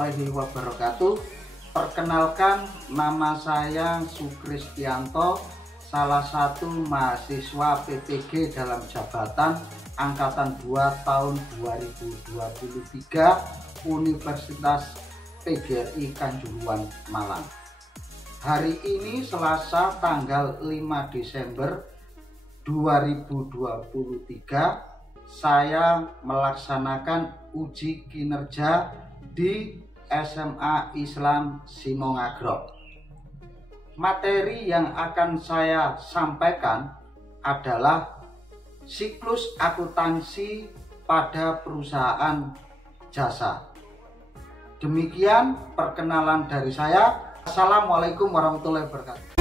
warahmatullahi wabarakatuh. Perkenalkan, nama saya Sukristianto, salah satu mahasiswa PPG dalam jabatan Angkatan 2 tahun 2023 Universitas PGRI Kanjuruhan Malang. Hari ini Selasa tanggal 5 Desember 2023 saya melaksanakan uji kinerja di SMA Islam Simongagrog. Materi yang akan saya sampaikan adalah siklus akuntansi pada perusahaan jasa. Demikian perkenalan dari saya. Assalamualaikum warahmatullahi wabarakatuh.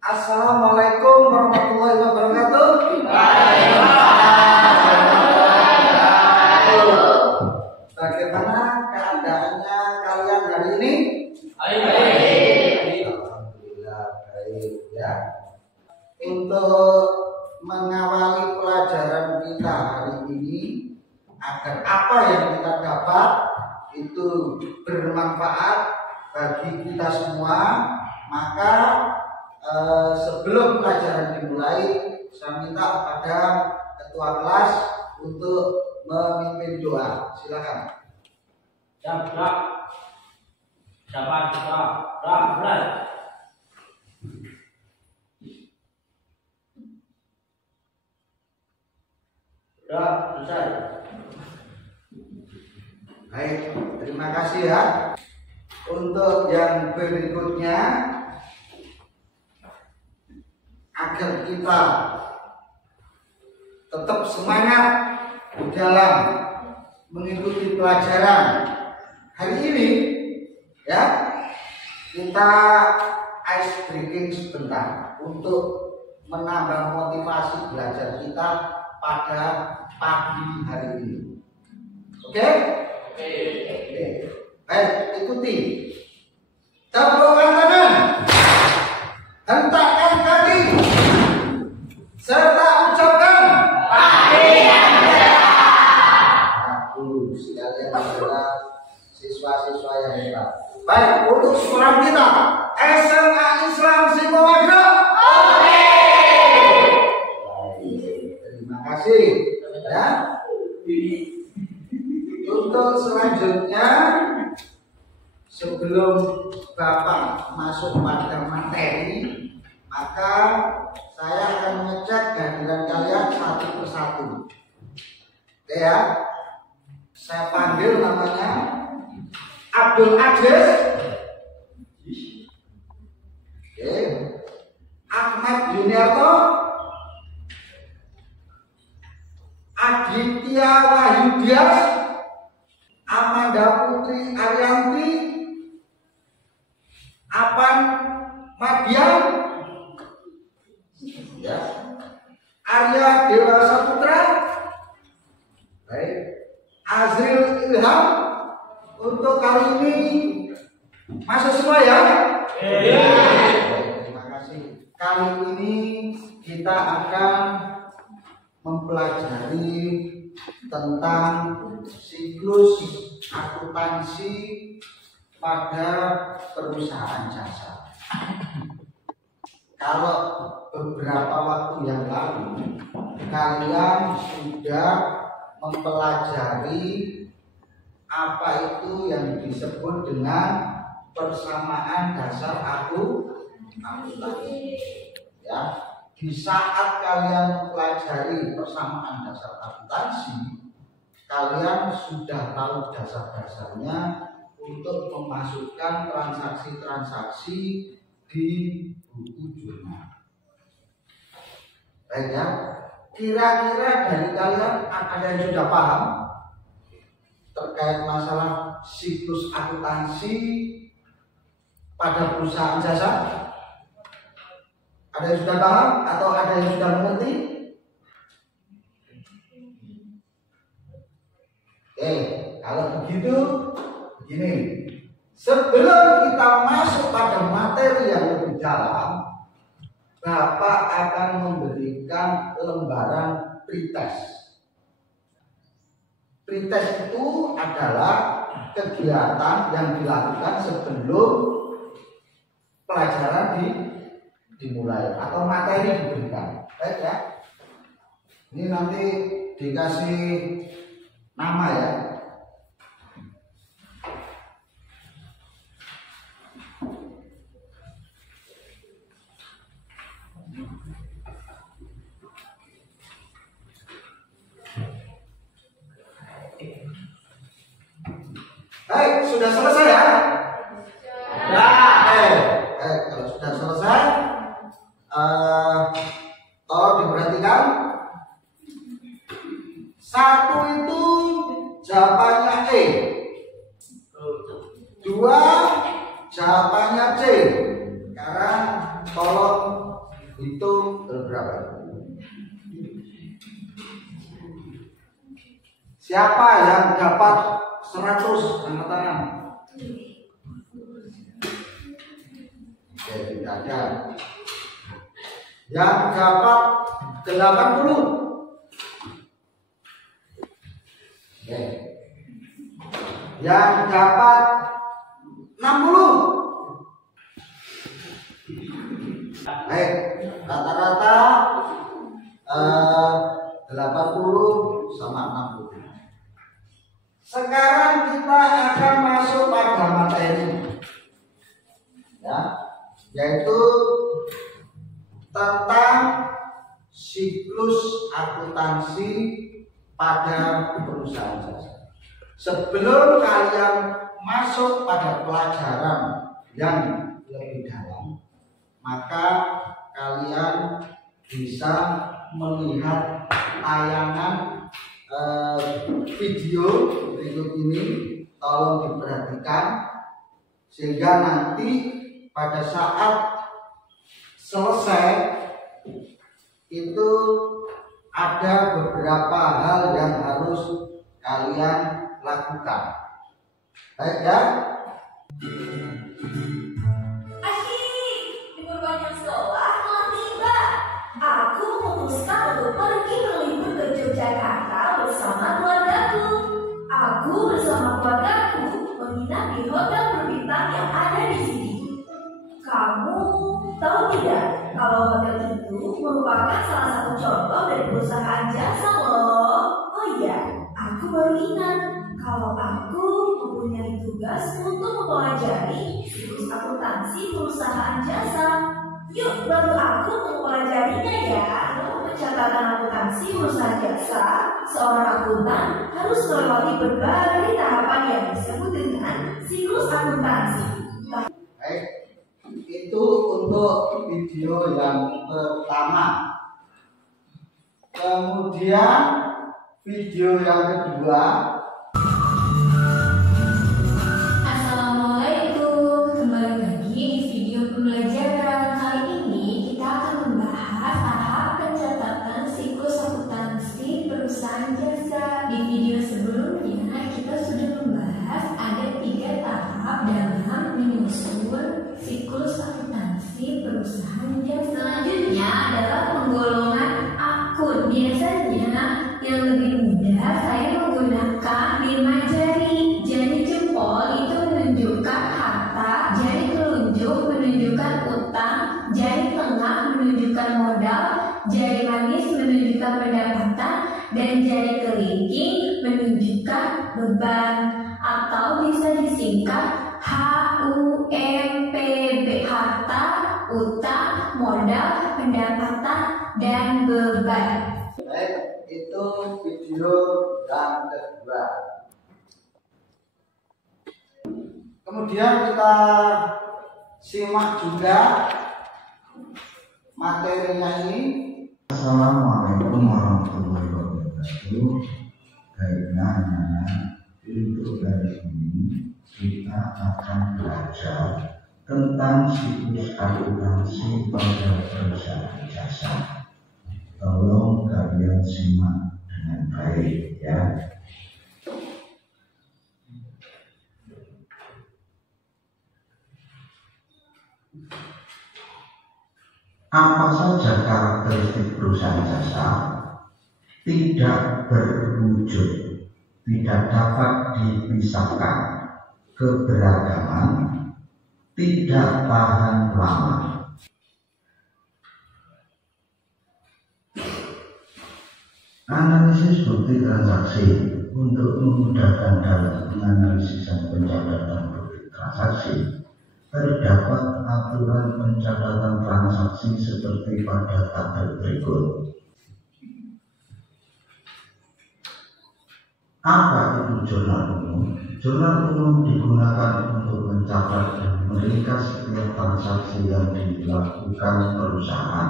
Assalamualaikum warahmatullahi wabarakatuh. Bagaimana keadaannya kalian hari ini? Baik. Alhamdulillah baik ya. Untuk mengawali pelajaran kita hari ini, agar apa yang kita dapat itu bermanfaat bagi kita semua, maka sebelum pelajaran dimulai, saya minta kepada ketua kelas untuk memimpin doa. Silakan. Sudah selesai. Baik, terima kasih ya. Untuk yang berikutnya, agar kita tetap semangat di dalam mengikuti pelajaran hari ini ya, kita ice breaking sebentar untuk menambah motivasi belajar kita pada pagi hari ini. Oke? Oke. Baik, ikuti. Tepukkan tangan, hentakkan kaki, serta ucapkan pagi yang cerah. Sekalian adalah siswa-siswa yang hebat. Baik, untuk sekolah kita SMA Islam Simongagrog. Oke. Terima kasih. Ya. Untuk selanjutnya, sebelum Bapak masuk pada materi, maka saya akan mengecek kehadiran kalian satu persatu. Oke ya, saya panggil namanya Abdul Aziz, oke, Ahmad Yuniarto, Aditya Wahyudias, Amanda Putri Arianti, Apan Madian, ya, Arya Dewa Saputra, baik, Azril Ilham. Untuk kali ini masuk semua ya. Baik, terima kasih. Kali ini kita akan mempelajari tentang siklus akuntansi pada perusahaan jasa. Kalau beberapa waktu yang lalu kalian sudah mempelajari apa itu yang disebut dengan persamaan dasar akuntansi. Ya, di saat kalian mempelajari persamaan dasar akuntansi, kalian sudah tahu dasar-dasarnya untuk memasukkan transaksi-transaksi di buku jurnal. Baik ya, kira-kira dari kalian ada yang sudah paham terkait masalah siklus akuntansi pada perusahaan jasa? Ada yang sudah paham atau ada yang sudah mengerti? Oke, kalau begitu begini. Sebelum kita masuk pada materi yang lebih dalam, Bapak akan memberikan lembaran pretest. Pretest itu adalah kegiatan yang dilakukan sebelum pelajaran dimulai atau materi diberikan. Baik ya. Ini nanti dikasih nama ya. Baik, sudah selesai ya? Kalau sudah selesai, tolong diperhatikan. Satu itu jawabannya E, dua jawabannya C. Sekarang tolong hitung berapa. Siapa yang dapat 100 angkat tangan? Oke, tidak ada. Yang dapat 80. Oke. Yang dapat 60. Baik, rata-rata 80 sama 60. Sekarang kita akan masuk pada materi, ya, yaitu tentang siklus akuntansi pada perusahaan jasa. Sebelum kalian masuk pada pelajaran yang lebih dalam, maka kalian bisa melihat tayangan video berikut ini. Tolong diperhatikan sehingga nanti pada saat selesai itu ada beberapa hal yang harus kalian lakukan. Baik ya? Asyik, libur panjang sekolah telah tiba. Aku memutuskan untuk pergi berlibur ke Yogyakarta bersama keluargaku. Aku bersama keluargaku menginap di hotel berbintang yang ada di sini. Kamu tahu tidak kalau hotel itu merupakan salah satu contoh dari perusahaan jasa loh. Oh iya, aku baru ingat kalau aku mempunyai tugas untuk mempelajari siklus akuntansi perusahaan jasa. Yuk bantu aku mempelajarinya ya. Pencatatan akuntansi perusahaan jasa, seorang akuntan harus melewati berbagai tahapan yang disebut dengan siklus akuntansi. Baik, itu untuk video yang pertama. Kemudian video yang kedua. Assalamualaikum, kembali lagi di video pembelajaran. Kali ini kita akan membahas tahap pencatatan siklus akuntansi perusahaan jasa. Di video sebelumnya kita sudah membahas ada 3 tahap dalam menyusun siklus akuntansi perusahaan jasa. Selanjutnya adalah penggolongan akun. Biasanya yang lebih mudah saya menggunakan 5 jari. Jari jempol itu menunjukkan harta, jari telunjuk menunjukkan utang, jari tengah menunjukkan modal, jari manis menunjukkan pendapatan, dan jari kelingking menunjukkan beban. utang, modal, pendapatan, dan beban. Baik, itu video yang kedua. Kemudian kita simak juga materinya ini. Assalamualaikum warahmatullahi wabarakatuh. Baiknya anak-anak, untuk hari ini kita akan belajar tentang siklus akuntansi pada perusahaan jasa. Tolong kalian simak dengan baik ya. Apa saja karakteristik perusahaan jasa? Tidak berwujud, tidak dapat dipisahkan, keberagaman, tidak tahan lama. Analisis bukti transaksi. Untuk memudahkan dalam menganalisis dan pencatatan bukti transaksi, terdapat aturan pencatatan transaksi seperti pada tabel berikut. Apa itu jurnal umum? Jurnal umum digunakan untuk mencatat dan meringkas setiap transaksi yang dilakukan perusahaan.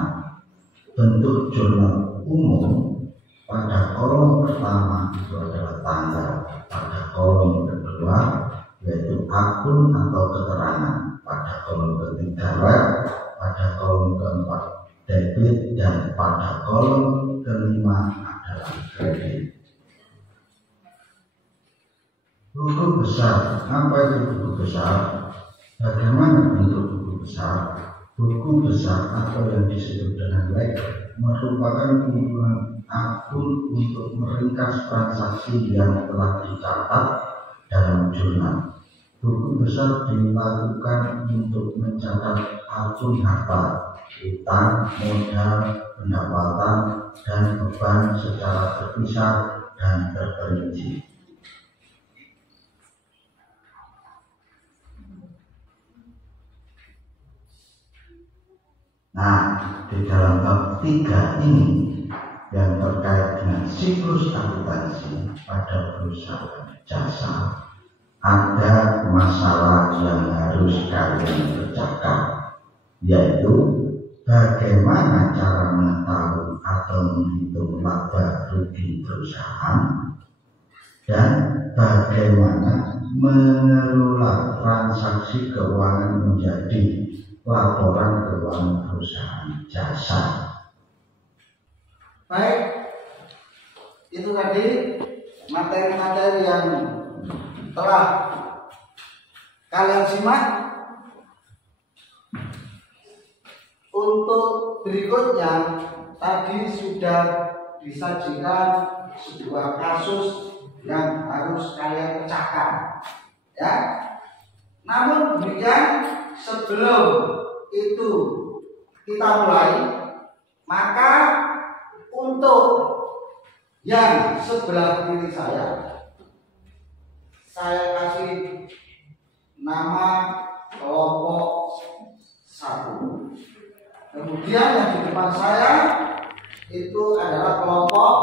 Bentuk jurnal umum pada kolom pertama itu adalah tanggal, pada kolom kedua yaitu akun atau keterangan, pada kolom ketiga web, pada kolom keempat debit, dan pada kolom kelima adalah kredit. Buku besar, apa itu buku besar? Bagaimana bentuk buku besar? Buku besar atau yang disebut dengan ledger merupakan kumpulan akun untuk meringkas transaksi yang telah dicatat dalam jurnal. Buku besar dilakukan untuk mencatat akun harta, utang, modal, pendapatan, dan beban secara terpisah dan terperinci. Nah, di dalam bab 3 ini yang terkait dengan siklus akuntansi pada perusahaan jasa, ada masalah yang harus kalian pecahkan, yaitu bagaimana cara mengetahui atau menghitung laba rugi perusahaan, dan bagaimana mengelola transaksi keuangan menjadi laporan keuangan perusahaan jasa. Baik, itu tadi materi-materi yang telah kalian simak. Untuk berikutnya, tadi sudah disajikan sebuah kasus yang harus kalian pecahkan, ya. Namun demikian, sebelum itu kita mulai, maka untuk yang sebelah kiri saya kasih nama kelompok 1. Kemudian yang di depan saya itu adalah kelompok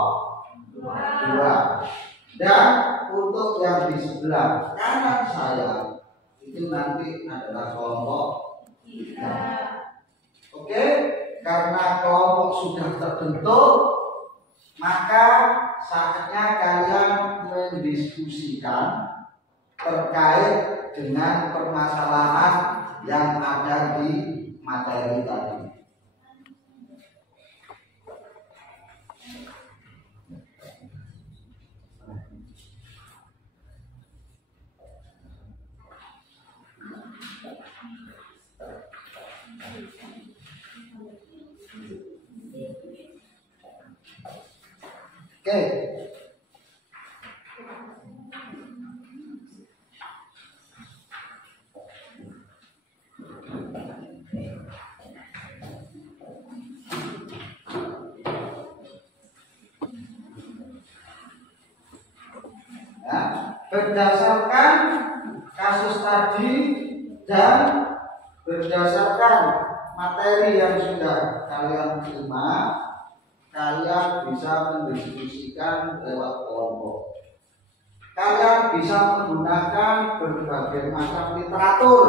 2. Dan untuk yang di sebelah kanan saya itu nanti adalah kelompok 3. Oke, karena kelompok sudah terbentuk, maka saatnya kalian mendiskusikan terkait dengan permasalahan yang ada di materi tadi. Oke. Ya, berdasarkan kasus tadi dan berdasarkan materi yang sudah kalian terima, kalian bisa mendiskusikan lewat kelompok. Kalian bisa menggunakan berbagai macam literatur,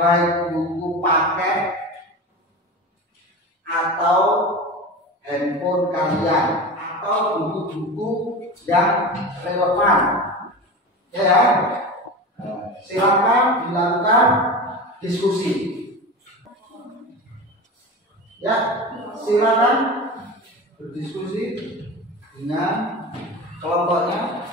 baik buku paket atau handphone kalian atau buku-buku yang relevan. Ya, silakan dilakukan diskusi. Ya, silakan berdiskusi dengan kelompoknya.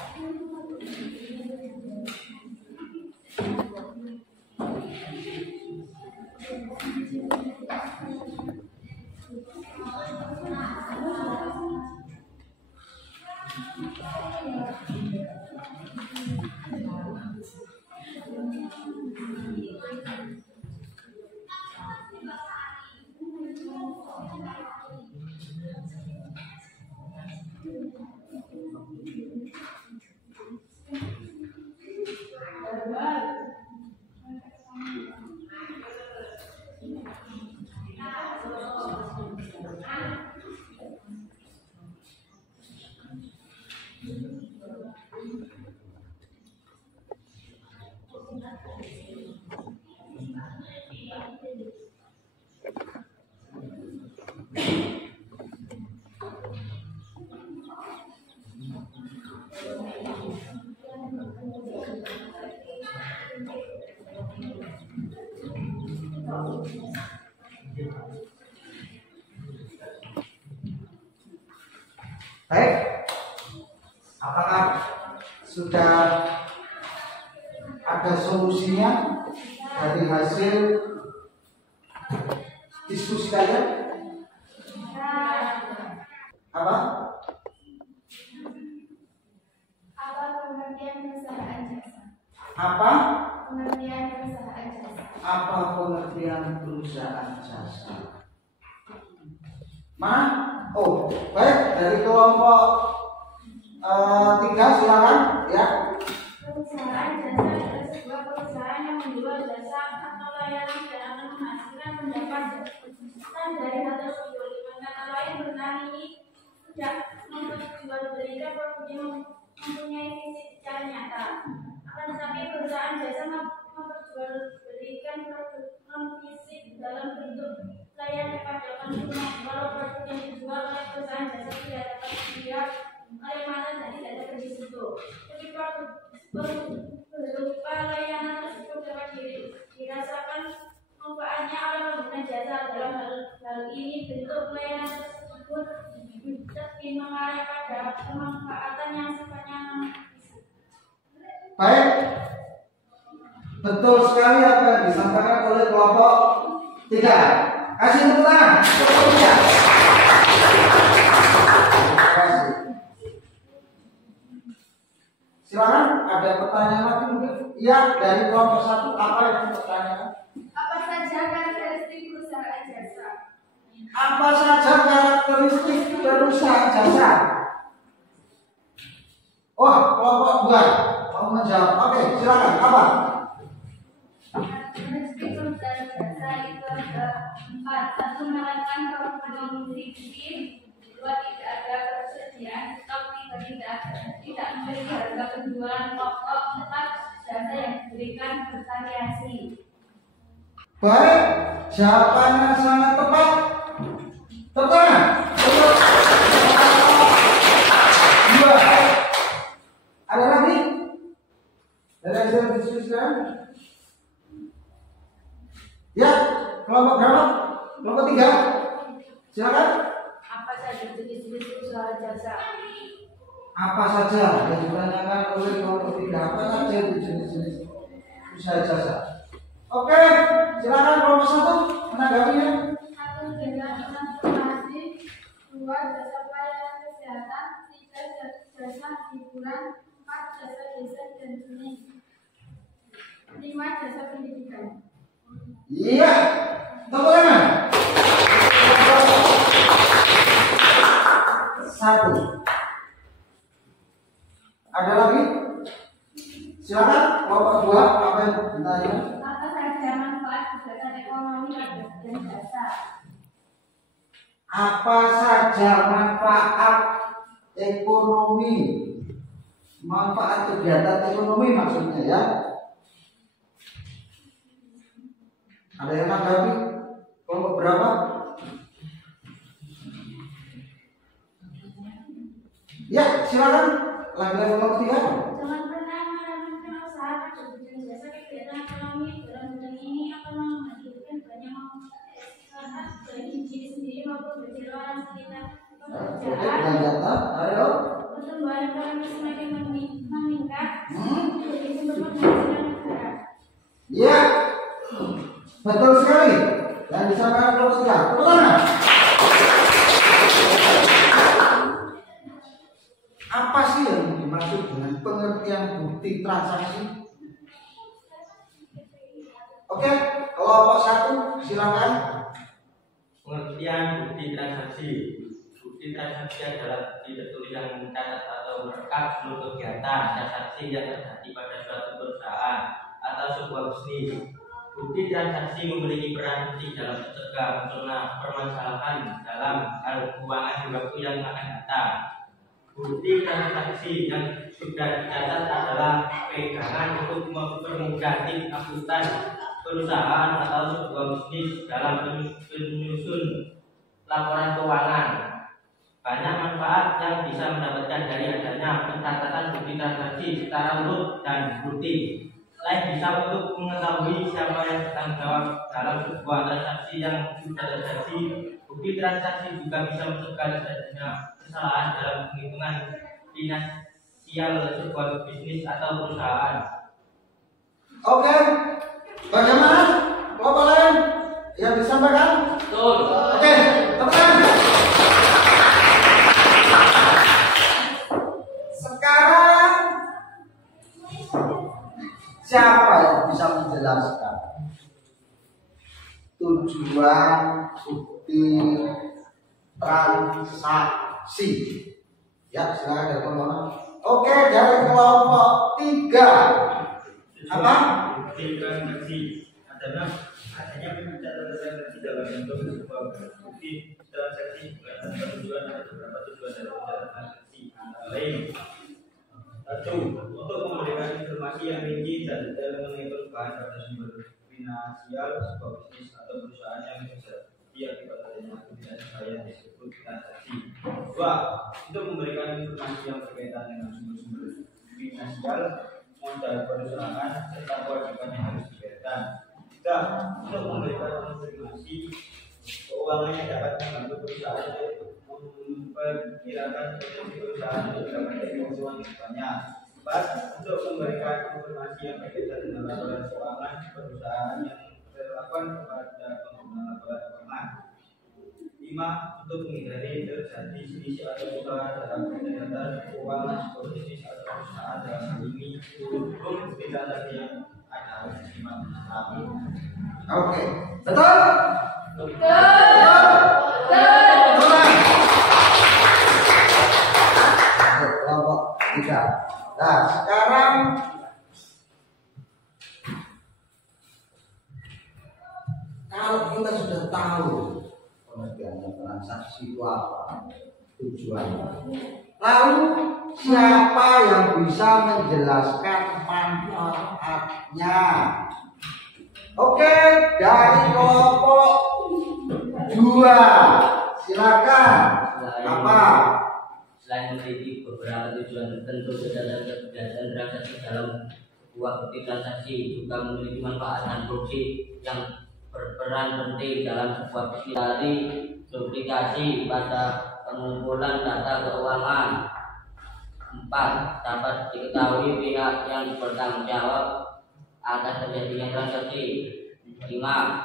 Baik, apakah sudah ada solusinya dari hasil diskusi kalian? Apa? Apa pengertian perusahaan jasa? Apa? Pengertian perusahaan jasa. Apa pengertian perusahaan jasa? Mana? Oh, baik, dari kelompok 3 silakan ya. Perusahaan jasa adalah sebuah perusahaan yang menjual jasa atau layanan dan akan menghasilkan pendapatan dari satu sumber. Dengan kata lain, perusahaan ini tidak memperjualbelikan produknya mempunyai visi secara nyata. Akan tetapi perusahaan jasa memperjualbelikan produk non fisik dalam bentuk layanan pada konsumen. Walau produk yang dijual oleh perusahaan jasa tidak dapat dilihat oleh mata dan tidak dapat disentuh, tapi produk berupa layanan tersebut dapat dirasakan manfaatnya oleh pengguna jasa. Dalam hal ini bentuk layanan tersebut lebih mengarah pada pemanfaatan yang sifatnya non fisik. Baik, betul sekali apa yang disampaikan oleh kelompok 3. Kasih tepuk tangan. Terima kasih. Silakan, ada pertanyaan lagi mungkin? Iya, dari kelompok 1 apa yang dipertanyakan? Apa saja karakteristik perusahaan jasa? Apa saja karakteristik perusahaan jasa? Oh, kelompok 2 mau menjawab. Oke, silakan. Apa? Karakteristik perusahaan jasa itu ada 4. 1. Menekan produksi. 2. Tidak ada persediaan stok. 3. Tidak memiliki harga penjualan pokok tetap. Jasa yang diberikan bervariasi. Baik, jawabannya sangat tepat. Tepat. Dua. Ada lagi? Dari hasil diskusi sekarang? Ya, kelompok berapa? Kelompok 3. Silakan. Apa saja jenis-jenis usaha jasa? Apa saja yang ditanyakan oleh kelompok 3? Apa saja jenis-jenis usaha jasa? Oke, silakan kelompok 1 menanggapinya. 1. Jasa transportasi. 2. Jasa pelayanan kesehatan. 3. Jasa hiburan. 4. Jasa desa dan seni. 5. Jasa pendidikan. Iya, tepuk tangan. 1. Ada lagi? Silakan kelompok 2 apa yang ditanya? Apa saja manfaat kegiatan ekonomi dan jasa? jasa. Apa saja manfaat ekonomi, manfaat kegiatan ekonomi maksudnya ya. Ada yang menanggapi? Kelompok berapa? Ya, silakan. Lagi-lagi kelompok 3. Jangan pernah meragukan usaha pada bidang jasa. Kegiatan ekonomi dalam bidang ini akan menghadirkan banyak manfaat bagi diri sendiri maupun bagi orang sekitar. Pekerjaan, pertumbuhan ekonomi semakin meningkat, jadi sumber penghasilan negara. Ya, betul sekali. Yang disampaikan kelompok 3. Tepuk tangan. Apa sih yang dimaksud dengan pengertian bukti transaksi? Oke, kelompok 1 silakan. Pengertian bukti transaksi. Bukti transaksi adalah bukti tertulis yang mencatat atau merekam seluruh kegiatan transaksi yang terjadi pada suatu perusahaan atau sebuah bisnis. Bukti transaksi memiliki peran penting dalam mencegah munculnya permasalahan dalam hal keuangan di waktu yang akan datang. Bukti transaksi yang sudah dicatat adalah pegangan untuk mempermudah tim akuntan perusahaan atau sebuah bisnis dalam menyusun laporan keuangan. Banyak manfaat yang bisa mendapatkan dari adanya pencatatan bukti transaksi secara urut dan rutin. Selain bisa untuk mengetahui siapa yang bertanggung jawab dalam sebuah transaksi yang sudah terjadi, bukti transaksi juga bisa mencegah terjadinya kesalahan dalam penghitungan finansial sebuah bisnis atau perusahaan. Oke, bagaimana? Kelompok lain yang disampaikan? Betul. Oke, teman. Sekarang siapa yang bisa menjelaskan tujuan bukti transaksi? Ya, silakan dari kelompok. Oke, dari kelompok 3. Apa? Bukti transaksi adalah adanya pencatatan transaksi dalam bentuk sebuah bukti transaksi bukan tanpa tujuan atau beberapa tujuan dari pencatatan transaksi. Antara lain, 1. Untuk memberikan informasi yang rinci dan detail mengenai perubahan pada sumber finansial sebuah bisnis atau perusahaan yang terjadi akibat adanya aktivitas yang disebut transaksi. 2. Untuk memberikan informasi yang berkaitan dengan sumber-sumber finansial, modal perusahaan serta kewajiban yang harus dibayarkan. 3. Untuk memberikan informasi keuangan yang dapat membantu perusahaan memperkirakan potensi perusahaan untuk mendapatkan keuntungan yang banyak. 4. Untuk memberikan informasi yang berkaitan dengan laporan keuangan perusahaan yang terlakukan kepada pengguna laporan keuangan. 5. Untuk menghindari terjadi selisih atau kesalahan dalam pencatatan keuangan sebuah bisnis atau perusahaan dalam hal ini hukum tidak tadi yang ada harus disimak. Oke, betul? Kelompok 3. Nah, sekarang kalau kita sudah tahu pengertian transaksi itu apa, tujuannya, lalu siapa yang bisa menjelaskan manfaatnya? Oke, dari kelompok 2, silakan. Apa? Selain memiliki beberapa tujuan tertentu, kegiatan transaksi dalam sebuah bukti transaksi juga memiliki manfaat dan fungsi yang berperan penting dalam sebuah bisnis, dari duplikasi pada pengumpulan data keuangan. 4. Dapat diketahui pihak yang bertanggung jawab atas terjadinya transaksi. 5.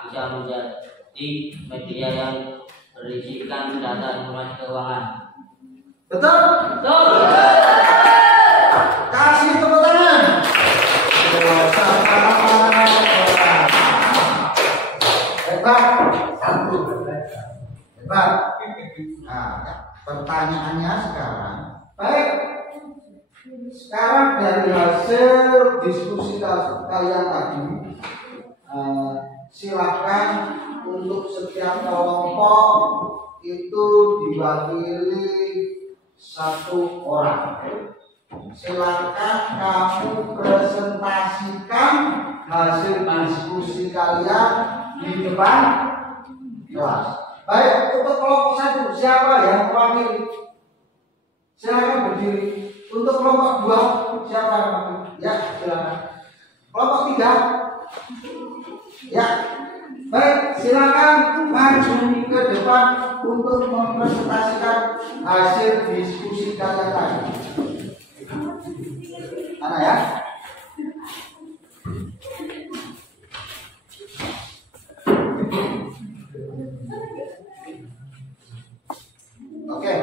Bisa menjadi media yang berisikan data informasi keuangan. Betul? Betul. Kasih tepuk tangan. Hebat. Hebat. Nah, pertanyaannya sekarang, baik. Sekarang dari hasil diskusi kalian tadi, silakan untuk setiap kelompok itu diwakili 1 orang. Silakan kamu presentasikan hasil diskusi kalian di depan kelas. Baik, untuk kelompok 1 siapa yang mewakili? Silakan berdiri. Untuk kelompok 2 siapa yang mewakili? Ya, silakan. Kelompok 3. Ya. Baik, silakan maju ke depan untuk mempresentasikan hasil diskusi kalian tadi. Mana ya? Oke,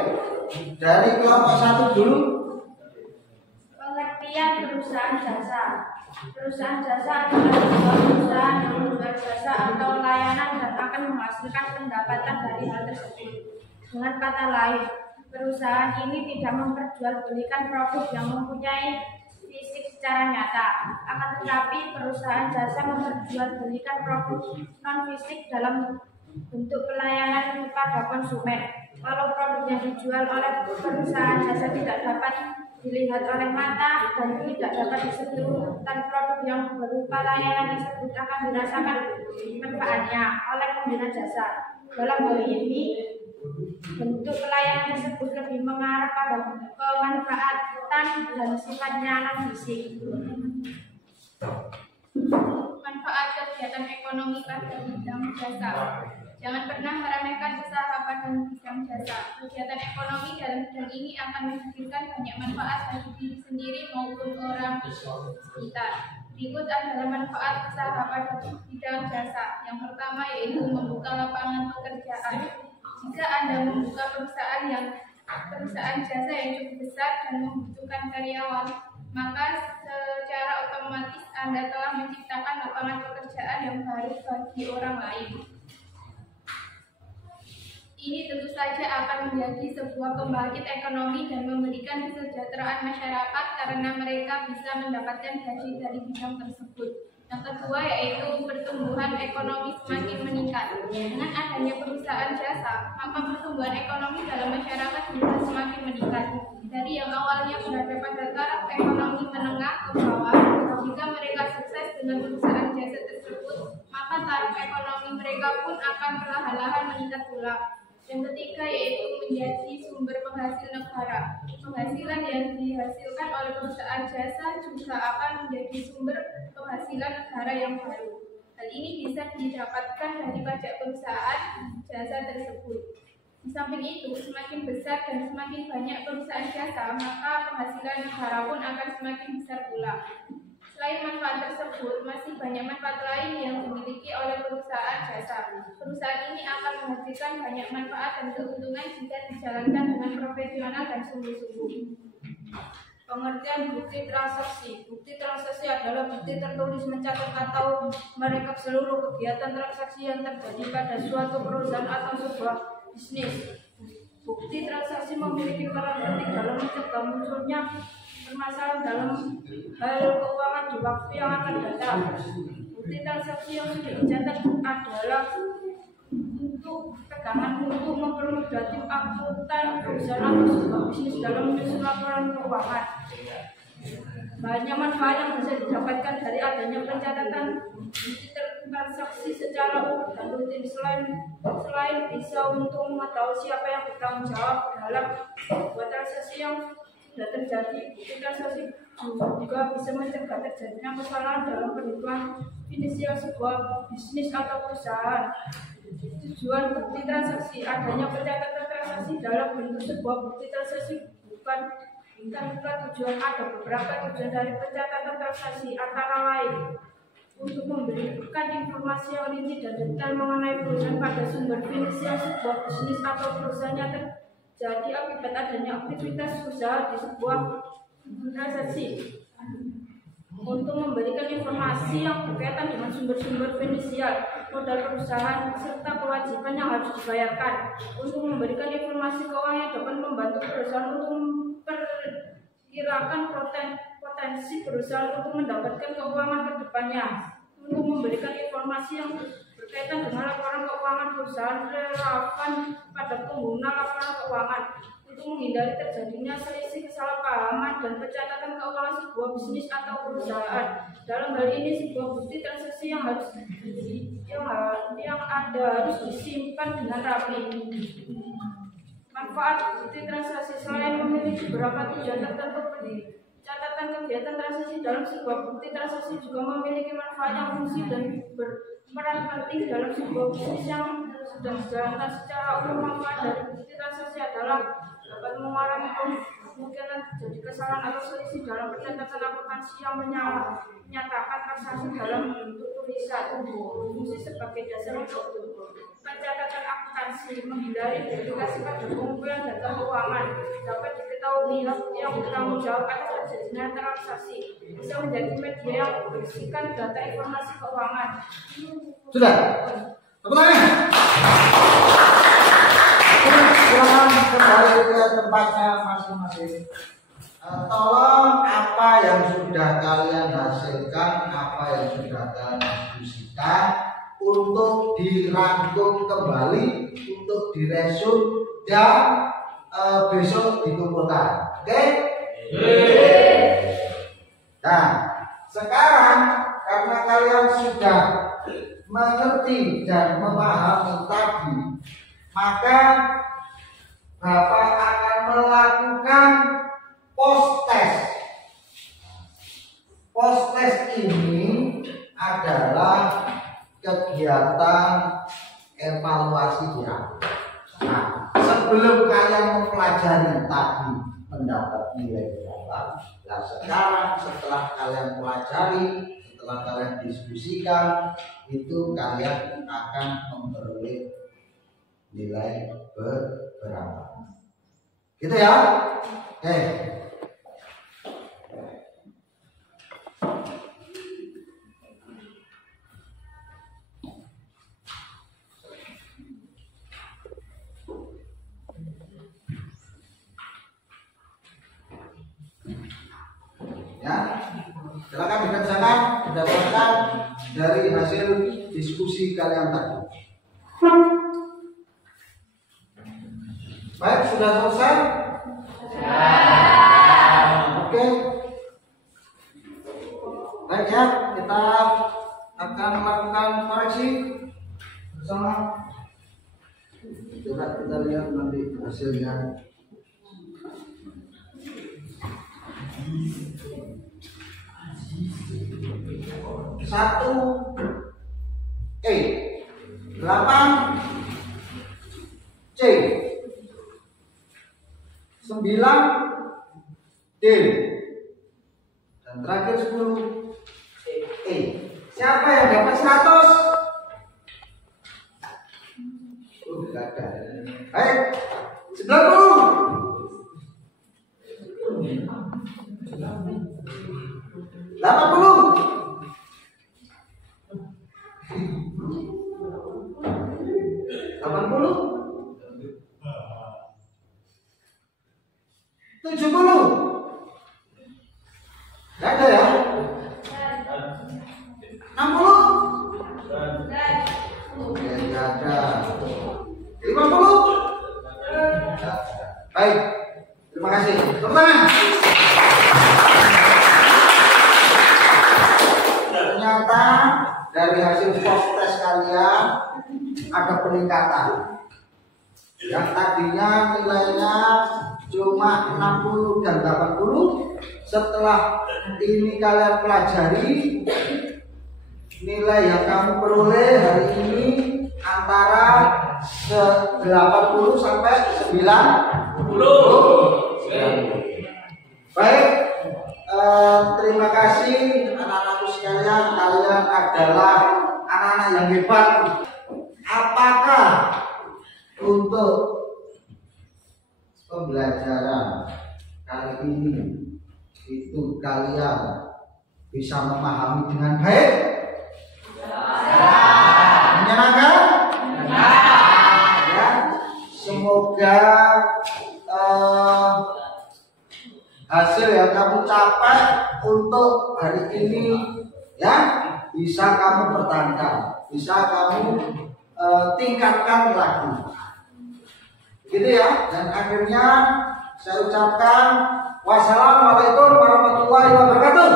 dari kelompok 1 dulu. Pengertian perusahaan jasa. Perusahaan jasa adalah sebuah perusahaan yang menjual jasa atau layanan dan akan menghasilkan pendapatan dari hal tersebut. Dengan kata lain, perusahaan ini tidak memperjualbelikan produk yang mempunyai fisik secara nyata. Akan tetapi, perusahaan jasa memperjualbelikan produk non-fisik dalam bentuk pelayanan kepada konsumen. Kalau produk yang dijual oleh perusahaan jasa tidak dapat dilihat oleh mata dan tidak dapat disentuh, dan produk yang berupa layanan tersebut akan dirasakan manfaatnya oleh pengguna jasa. Dalam hal ini, bentuk pelayanan tersebut lebih mengarah pada kemanfaatan dan sifatnya non-fisik. Manfaat kegiatan ekonomi pada bidang jasa. Jangan pernah meremehkan usaha pada bidang jasa. Kegiatan ekonomi dalam bidang ini akan menghasilkan banyak manfaat bagi diri sendiri maupun orang sekitar. Berikut adalah manfaat usaha pada bidang jasa. Yang pertama yaitu membuka lapangan pekerjaan. Jika Anda membuka perusahaan jasa yang cukup besar dan membutuhkan karyawan, maka secara otomatis Anda telah menciptakan lapangan pekerjaan yang baru bagi orang lain. Ini tentu saja akan menjadi sebuah pembangkit ekonomi dan memberikan kesejahteraan masyarakat karena mereka bisa mendapatkan gaji dari bidang tersebut. Yang kedua yaitu pertumbuhan ekonomi semakin meningkat. Dengan adanya perusahaan jasa, maka pertumbuhan ekonomi dalam masyarakat bisa semakin meningkat. Dari yang awalnya berada pada taraf ekonomi menengah ke bawah, jika mereka sukses dengan perusahaan jasa tersebut, maka taraf ekonomi mereka pun akan perlahan-lahan meningkat pula. Yang ketiga yaitu menjadi sumber penghasil negara. Penghasilan yang dihasilkan oleh perusahaan jasa juga akan menjadi sumber penghasilan negara yang baru. Hal ini bisa didapatkan dari pajak perusahaan jasa tersebut. Di samping itu, semakin besar dan semakin banyak perusahaan jasa, maka penghasilan negara pun akan semakin besar pula. Selain manfaat tersebut, masih banyak manfaat lain yang dimiliki oleh perusahaan jasa. Perusahaan ini akan menghasilkan banyak manfaat dan keuntungan jika dijalankan dengan profesional dan sungguh-sungguh. Pengertian bukti transaksi. Bukti transaksi adalah bukti tertulis mencatat atau merekap seluruh kegiatan transaksi yang terjadi pada suatu perusahaan atau sebuah bisnis. Bukti transaksi memiliki peran penting dalam mencegah munculnya permasalahan dalam hal keuangan di waktu yang akan datang. Bukti transaksi yang sudah dicatat adalah untuk pegangan untuk mempermudah tim akuntan perusahaan atau sebuah bisnis dalam menyusun laporan keuangan. Banyak manfaat yang bisa didapatkan dari adanya pencatatan bukti transaksi secara utuh dan rutin. Selain bisa untuk mengetahui siapa yang bertanggung jawab dalam buat transaksi yang sudah terjadi, bukti transaksi juga bisa mencegah terjadinya kesalahan dalam perhitungan finansial sebuah bisnis atau perusahaan. Tujuan bukti transaksi. Adanya pencatatan transaksi dalam bentuk sebuah bukti transaksi bukan tujuan. Ada beberapa tujuan dari pencatatan transaksi, antara lain untuk memberikan informasi yang rinci dan detail mengenai perusahaan pada sumber finansial sebuah bisnis atau perusahaan yang terjadi akibat adanya aktivitas usaha di sebuah transaksi. Untuk memberikan informasi yang berkaitan dengan sumber-sumber finansial, modal perusahaan, serta kewajiban yang harus dibayarkan. Untuk memberikan informasi keuangan yang dapat membantu perusahaan untuk memperkirakan potensi perusahaan untuk mendapatkan keuangan ke depannya. Untuk memberikan informasi yang berkaitan dengan laporan keuangan perusahaan relevan pada pengguna laporan keuangan untuk menghindari terjadinya selisih kesalahpahaman dan pencatatan keuangan sebuah bisnis atau perusahaan. Dalam hal ini sebuah bukti transaksi yang harus disimpan dengan rapi. Manfaat bukti transaksi selain memiliki beberapa tujuan tertentu catatan kegiatan transaksi dalam sebuah bukti transaksi juga memiliki manfaat yang fungsi dan berperan penting dalam sebuah bisnis yang sedang dijalankan secara umum. Manfaat dari bukti transaksi adalah dapat mengurangi kemungkinan terjadi kesalahan atau selisih dalam pencatatan akuntansi yang menyatakan transaksi dalam bentuk tulisan. Fungsi sebagai dasar untuk pencatatan akuntansi, menghindari duplikasi pada pengumpulan data keuangan, dapat diketahui pihak yang bertanggung jawab atas terjadinya transaksi, bisa menjadi media yang membersihkan data informasi keuangan. Sudah? Tepuk tangan. Silakan kembali ke tempatnya masing-masing. Tolong apa yang sudah kalian hasilkan, apa yang sudah kalian diskusikan untuk dirangkum kembali, untuk diresum dan besok dikumpulkan. Oke? Nah, sekarang karena kalian sudah mengerti dan memahami tadi, maka Bapak akan melakukan post-test. Post-test ini adalah kegiatan evaluasi diri. Nah, sebelum kalian mempelajari tadi mendapat nilai berapa, nah sekarang setelah kalian pelajari, setelah kalian diskusikan, itu kalian akan memperoleh nilai berapa. Gitu ya? Oke. Ya, silakan dikerjakan berdasarkan dari hasil diskusi kalian tadi. Baik, sudah selesai? Oke. Baik ya, kita akan melakukan koreksi bersama. Coba kita lihat nanti hasilnya. Satu E 8 C 9 D dan terakhir 10 E. Siapa yang dapat 100? Enggak ada. Baik, 90. 80. 70. Gak ada ya? 60. Oke, gak ada. 50. Baik, terima kasih. Tepuk tangan. Ternyata dari hasil post test kalian ada peningkatan. Yang tadinya nilainya cuma 60 dan 80, setelah ini kalian pelajari, nilai yang kamu peroleh hari ini antara 80 sampai 90. Baik, terima kasih anak-anakku sekalian, kalian adalah anak-anak yang hebat. Apakah untuk pembelajaran kali ini itu kalian bisa memahami dengan baik? Menyenangkan? Ya, semoga hasil yang kamu capai untuk hari ini ya bisa kamu pertahankan. bisa kamu tingkatkan lagi. Gitu ya. Dan akhirnya saya ucapkan wassalamualaikum warahmatullahi wabarakatuh.